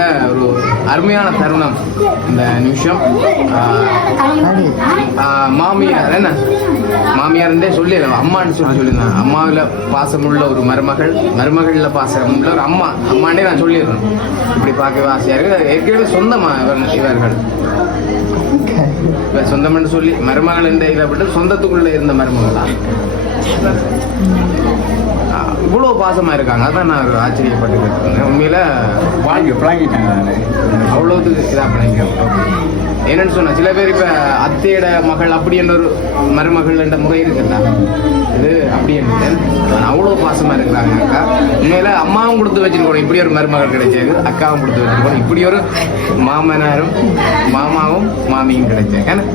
நல்ல ஒரு அருமையான தருணம் இந்த நிமிஷம். மாமியார் என்ன? மாமியார்ன்றே சொல்லிடுறேன் அம்மான்னு சொல்லி சொல்லியிருந்தேன் அம்மாவில் பாசமுள்ள ஒரு மருமகள் மருமகளில் பாசமுள்ள ஒரு அம்மா. அம்மாண்டே நான் சொல்லிடுறேன் இப்படி பார்க்கவே ஆசையாக இருக்குது ஏற்கனவே சொந்தமா இவர் இவர்கள் இப்போ சொந்தம்னு சொல்லி மருமகள் என்ற இதை விட்டு சொந்தத்துக்குள்ளே இருந்த மருமகளா தான். இவ்வளோ பாசமாக இருக்காங்க. அதான் நான் ஆச்சரியப்பட்டுக்கிட்டு இருந்தேன் உண்மையில வாங்கி நான். அவ்வளோத்துக்கு இதாக பண்ணிக்கிறோம் என்னன்னு சொன்னால் சில பேர் இப்போ அத்தையோட மகள் அப்படி என்ற ஒரு மருமகள் என்ற முறை இருக்குல்ல. இது அப்படி என்று அவ்வளோ பாசமாக இருக்கிறாங்க. அக்கா அம்மாவும் கொடுத்து வச்சிருக்கணும். இப்படி ஒரு மருமகள் கிடைச்சது. அக்காவும் கொடுத்து வச்சிருக்கணும். இப்படி ஒரு மாமனாரும் மாமாவும் மாமியும் கிடைச்சாங்க ஏன்னா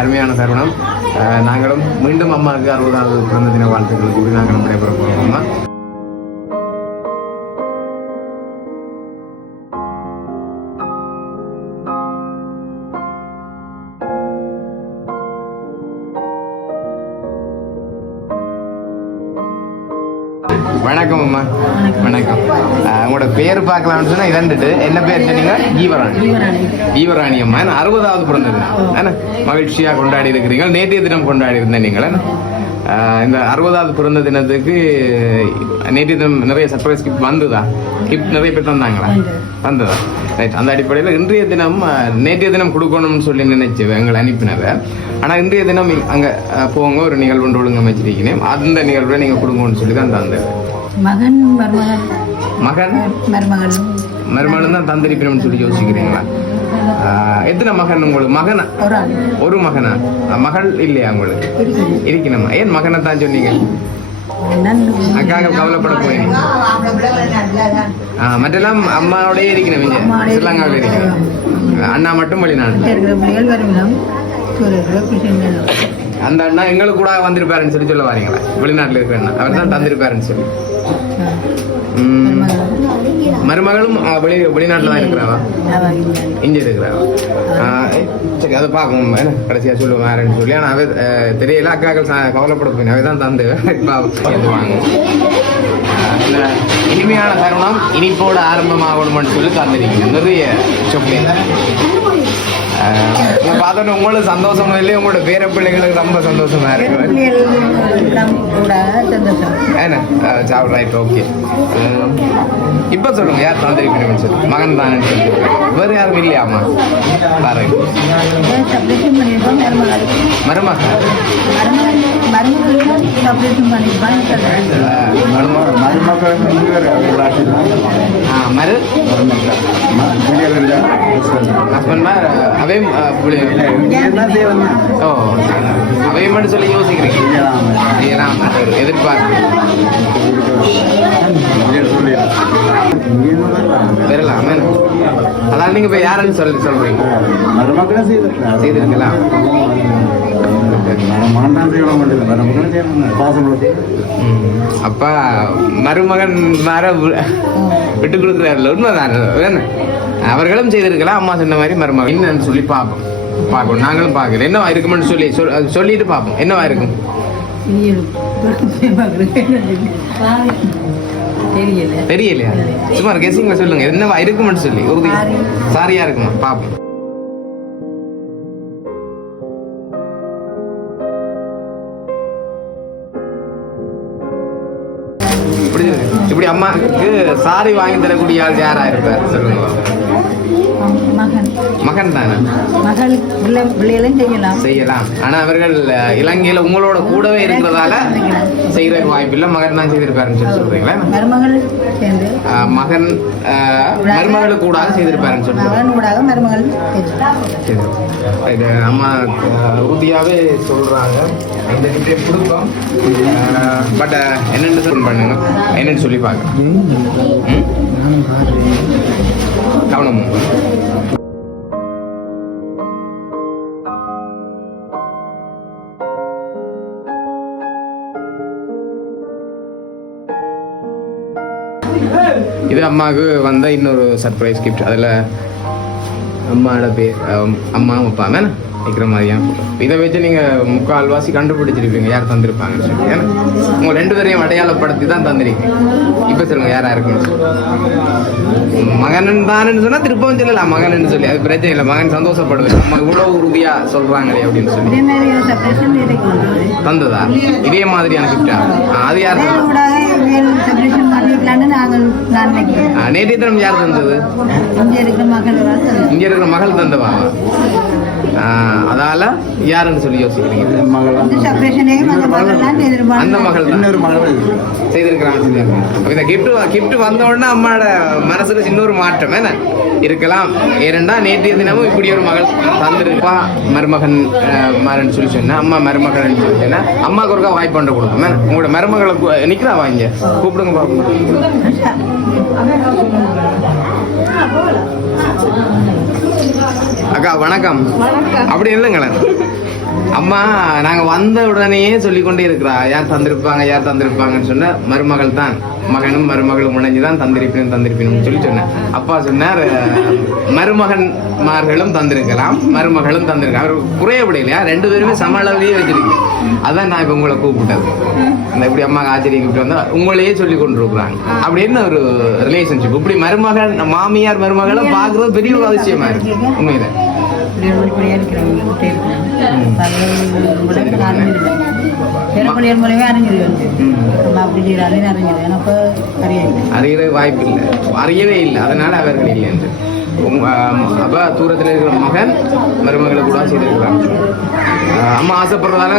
அருமையான தருணம். நாங்களும் மீண்டும் அம்மாவுக்கு அறுபதாவது பிறந்த தின வாழ்த்துக்கள் கூறி நாங்களும் விடைபெற போகிறோம் வணக்கம் அம்மா. வணக்கம். உங்களோட பேர் பார்க்கலாம்னு சொன்னா இரண்டுட்டு என்ன பேர் சொன்னீங்க? ஜீவராணி ஜீவராணி அம்மா. அறுபதாவது பிறந்தது மகிழ்ச்சியா கொண்டாடி இருக்கிறீங்க. நேற்றைய தினம் கொண்டாடி இருந்தேன் நீங்கள் இந்த அறுபதாவது பிறந்த தினத்துக்கு நேற்றைய தினம் நிறைய சர்ப்ரைஸ் கிஃப்ட் வந்ததா? கிஃப்ட் நிறைய பேர் தந்தாங்களா? வந்ததா ரைட் அந்த அடிப்படையில் இன்றைய தினம் நேற்றைய தினம் கொடுக்கணும்னு சொல்லி நினைச்சு எங்களை அனுப்பினதை ஆனால் இன்றைய தினம் அங்கே போங்க ஒரு நிகழ்வு ஒன்று ஒழுங்கமைச்சிருக்கிறேன் அந்த நிகழ்வை நீங்கள் கொடுங்கன்னு சொல்லி தான் தந்தது. மகன் மருமகன்? மகன்? மருமகன். மருமகன் தான் தந்திருப்பினம்னு சொல்லி யோசிக்கிறீங்களா? எத்தனை மகன் உங்களுக்கு? மகனா? ஒரு மகனா? மகள் இல்லையா உங்களுக்கு? இருக்கணுமா. ஏன் மகனை தான் சொன்னீங்க? அக்காக கவலைப்பட போயிங்க ஆஹ் மற்றெல்லாம் அம்மாவோடய இருக்கணும் இங்க. ஸ்ரீலங்காவில் இருக்கணும். அண்ணா மட்டும் வெளிநாடு. அந்த அண்ணா எங்களுக்கு கூட வந்திருப்பாருன்னு சொல்லி சொல்ல வாரீங்களா. வெளிநாட்டுல இருக்கிற அண்ணா. அவர் தான் தந்திருப்பாருன்னு சொல்லி. மருமகளும் வெளி வெளிநாட்டுல தான் இருக்கிறாவா? இங்க இருக்கிறாவா? சரி அதை பார்க்கணும் என்ன கடைசியா சொல்லுவோம் வேறன்னு சொல்லி. ஆனால் அவ தெரியல அக்காக்கள் கவலைப்பட போய் அவை தான் தந்து வாங்க. இந்த இனிமையான தருணம் இனிப்போட ஆரம்பமாகணும்னு சொல்லி தந்துருக்கீங்க நிறைய சொப்பி பார்த்தோன்னே உங்களுக்கு சந்தோஷமா இல்லையே? உங்களோட பேர பிள்ளைகளுக்கு ரொம்ப சந்தோஷமா இருக்கு. பிள்ளைகள் கூட சந்தோஷம். என்ன? சாப்பிட் ரைட் ஓகே இப்போ சொல்லுங்க யார் தந்திருக்கணும்னு சொல்லி. மகன் தானே சொல்லி. வேறு யாரும் இல்லையாம்மா பாருங்க பண்ணியிருக்கோம் மருமகள் மேர் அவையும் ஓ அவையும் சொல்லி யோசிக்கிறீங்க? செய்யலாம் எதிர்பார்க்கு அதான் நீங்க இப்ப யாருன்னு சொல்லி சொல்றீங்க செய்திருக்கலாம் செய்திருக்கலாம் அப்பா மருமகன் மாற விட்டு கொடுக்குறாருல உண்மைதான் அவர்களும் செய்திருக்கலாம் அம்மா சொன்ன மாதிரி மருமகன் என்னன்னு சொல்லி பார்ப்போம் பார்க்கணும் நாங்களும் பார்க்கல என்னவா இருக்குமென்னு சொல்லி சொல் சொல்லிட்டு பார்ப்போம் என்னவா இருக்கும் தெரியலையா? சும்மா கெஸிங்ல சொல்லுங்க. என்னவா? இருக்குமென்னு சொல்லி. உறுதி சாரியா இருக்குமா? பிடிச்சிருக்கு இப்படி அம்மாவுக்கு சாரி வாங்கி தரக்கூடிய ஆள் யாரா இருப்பார்? சொல்லுங்க. மகன். மகன் தானே? மகள் பிள்ளை பிள்ளைகளும் செய்யலாம். செய்யலாம். ஆனா அவர்கள் இலங்கையில உங்களோட கூடவே இருக்கிறதால செய்யற வாய்ப்பு இல்ல மகன் தான் செய்திருப்பாருன்னு சொல்லி சொல்றீங்களா? மருமகள் சேர்ந்து. மகன் மருமகளுக்கு கூட செய்திருப்பாருன்னு சொல்லி மகன் மருமகள் சரி. அம்மா அஹ், உறுதியாவே சொல்றாங்க. இந்த கிட்டே கொடுப்போம் பட் என்னென்னு சொல்லி பண்ணுங்க. என்னன்னு சொல்லி பார்க்க ம்? கவனம். இது அம்மாவுக்கு வந்த இன்னொரு சர்ப்ரைஸ் கிஃப்ட் அதில் அம்மாவோட பேர் அம்மா அப்பா மேன நிக்கிற மாதிரியான. இதை வச்சு நீங்க முக்கால்வாசி கண்டுபிடிச்சிருப்பீங்க. யார் தந்திருப்பாங்கன்னு சொல்லி ஏன்னா? உங்க ரெண்டு பேரையும் அடையாளப்படுத்தி தான் தந்திருக்கீங்க. இப்ப சொல்லுங்க யாரா இருக்குன்னு சொல்லி. மகன் தானு சொன்னா திருப்பவும் சொல்லலாம் மகன் சொல்லி. அது பிரச்சனை இல்லை. மகன் சந்தோஷப்படுவேன் நம்ம இவ்வளவு உறுதியா சொல்றாங்களே அப்படின்னு சொல்லி. தந்ததா? இதே மாதிரியான கிஃப்டா அது யார் நேற்றைய தினம் யார் தந்தது? இங்கே இருக்கிற மகள் தந்தவா? அதால யாருன்னு சொல்லி யோசிக்கிறீங்க? அந்த மகள் இன்னொரு மகள் இருக்கு. செய்திருக்கிறாங்க சொல்லியிருக்காங்க இந்த கிஃப்ட் கிஃப்ட் வந்த உடனே அம்மாவோட மனசுல சின்ன ஒரு மாற்றம். என்ன? இருக்கலாம். ஏனெண்டா நேற்றைய தினமும் இப்படி ஒரு மகள் தந்திருப்பா மருமகன் அஹ், மாறன்னு சொல்லி சொன்னேன் அம்மா மருமகன் சொல்லி சொன்னேன் அம்மாவுக்கு ஒருக்கா வாய்ப்பு கொடுக்கும். என்ன? உங்களோட மருமகளை நிக்கிறா வாங்க கூப்பிடுங்க பாப்போம் அக்கா வணக்கம். அப்படி இல்லைங்களேன் அம்மா நாங்க வந்த உடனேயே சொல்லி கொண்டே இருக்கிறா. யார் தந்திருப்பாங்க யார் தந்திருப்பாங்கன்னு சொன்ன மருமகள் தான் மகனும் மருமகளும் முனைஞ்சு தான் தந்திருப்பினும் தந்திருப்பினும் சொல்லி சொன்னேன். அப்பா சொன்னார் மருமகன்மார்களும் தந்திருக்கலாம். மருமகளும் தந்திருக்கலாம். அவர் குறையப்பட இல்லையா ரெண்டு பேருமே சம அளவிலேயே வச்சிருக்கு அதான் நான் இப்ப உங்களை கூப்பிட்டது. இந்த இப்படி அம்மா ஆச்சரிய கூப்பிட்டு வந்தா உங்களையே சொல்லி கொண்டு இருக்கிறாங்க அப்படி என்ன ஒரு ரிலேஷன்ஷிப் இப்படி மருமகன் மாமியார் மருமகளும் பார்க்கறது பெரிய ஒரு அதிசயமா இருக்கு. உண்மையில. அறியவே வாய்ப்பு இல்லை. அறியவே இல்லை. அதனால அவர்கள் இல்லை என்று. அப்போ தூரத்தில் இருக்கிற மகன் மருமகளை கூட செய்திருக்கிறாங்க அம்மா ஆசைப்படுறதால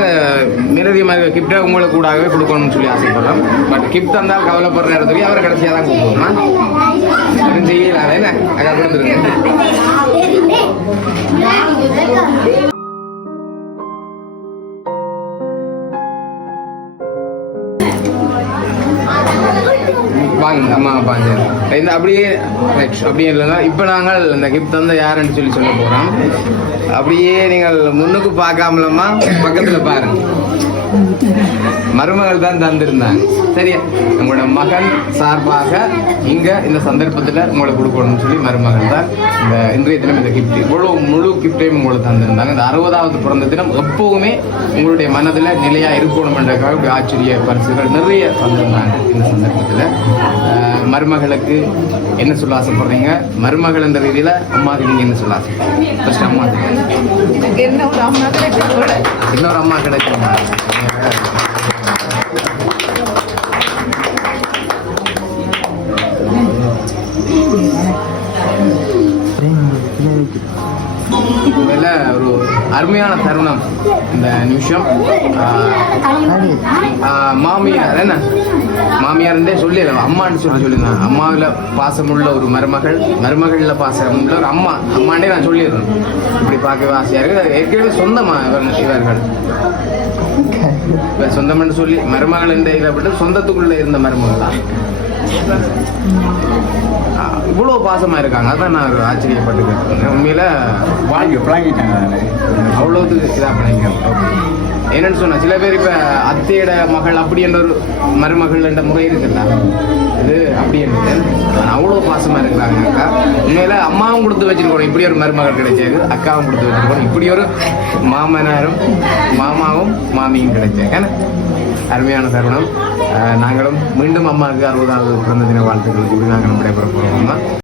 மிரதி மாதிரி கிஃப்டை உங்களுக்கு கூடவே கொடுக்கணும்னு சொல்லி ஆசைப்படுறோம். பட் கிஃப்ட் தந்தால் கவலைப்படுற இடத்துக்கு அவரை கடைசியாக தான் கூப்பிடுவோமா செய்யலாம் என்ன? அக்கா கொடுத்துருங்க வாங்க அம்மா அப்பா இந்த அப்படியே நெக்ஸ்ட் அப்படியே இல்லைன்னா இப்போ நாங்கள் இந்த கிஃப்ட் தந்த யாருன்னு சொல்லி சொல்ல போகிறோம் அப்படியே நீங்கள் முன்னுக்கு பார்க்காமலம்மா பக்கத்தில் பாருங்க. மருமகள் தான் தந்திருந்தாங்க. சரியா? உங்களோட மகன் சார்பாக இங்கே இந்த சந்தர்ப்பத்தில் உங்களை கொடுக்கணும்னு சொல்லி மருமகள் தான் இந்த இன்றைய தினம் இந்த கிஃப்ட் இவ்வளோ முழு கிஃப்டையும் உங்களுக்கு தந்திருந்தாங்க. இந்த அறுபதாவது பிறந்த தினம் எப்போவுமே உங்களுடைய மனதில் நிலையாக இருக்கணும்ன்றக்காக ஆச்சரிய பரிசுகள் நிறைய தந்திருந்தாங்க இந்த சந்தர்ப்பத்தில். மருமகளுக்கு என்ன சொல்ல ஆசைப்படுறீங்க? மருமகள் என்ற ரீதியில அம்மாவுக்கு நீங்க என்ன சொல்ல ஆசைப்படுறீங்க? ஃபர்ஸ்ட் அம்மா எனக்கு என்ன ஒரு அம்மா கிடைக்கும் கூட இன்னொரு அம்மா கிடைக்கும்? அருமையான தருணம் இந்த நிமிஷம். மாமியார் என்ன? மாமியார்ன்றே சொல்லிடலாம் அம்மான்னு சொல்லி சொல்லியிருந்தேன் அம்மாவில் பாசமுள்ள ஒரு மருமகள் மருமகள்ல பாசமுள்ள ஒரு அம்மா. அம்மாண்டே நான் சொல்லிடுறேன் இப்படி பார்க்கவே ஆசையா இருக்கு ஏற்கனவே சொந்தமா இவர் இவர்கள். இவர் சொந்தம்னு சொல்லி மருமகள் என்ற இதை விட்டு சொந்தத்துக்குள்ள இருந்த மருமகளா ஆஹ், இவ்வளோ பாசமாக இருக்காங்க. அதான் நான் ஒரு ஆச்சரியப்பட்டுக்கிட்டு உண்மையில் வாங்கி பழகிட்டாங்க அதில். அவ்வளோத்துக்கு இதாக பண்ணிக்கிறோம் என்னன்னு சொன்னால் சில பேர் இப்போ அத்தையோட மகள் அப்படி என்ற ஒரு மருமகள் என்ற முறை இருக்குல்ல. இது அப்படி என்று. அவ்வளோ பாசமாக இருக்கிறாங்க அக்கா. உண்மையில் அம்மாவும் கொடுத்து வச்சிருக்கோம் இப்படி ஒரு மருமகள் கிடைச்சாரு அக்காவும் கொடுத்து வச்சிருக்கணும் இப்படி ஒரு மாமனாரும் மாமாவும் மாமியும் கிடைச்சாங்க ஏன்னா அருமையான தருணம். நாங்களும் மீண்டும் அம்மாவுக்கு அறுபதாவது பிறந்த தின வாழ்த்துக்கள் கூறி நாங்கள் நடைபெற போகிறோம் அம்மா.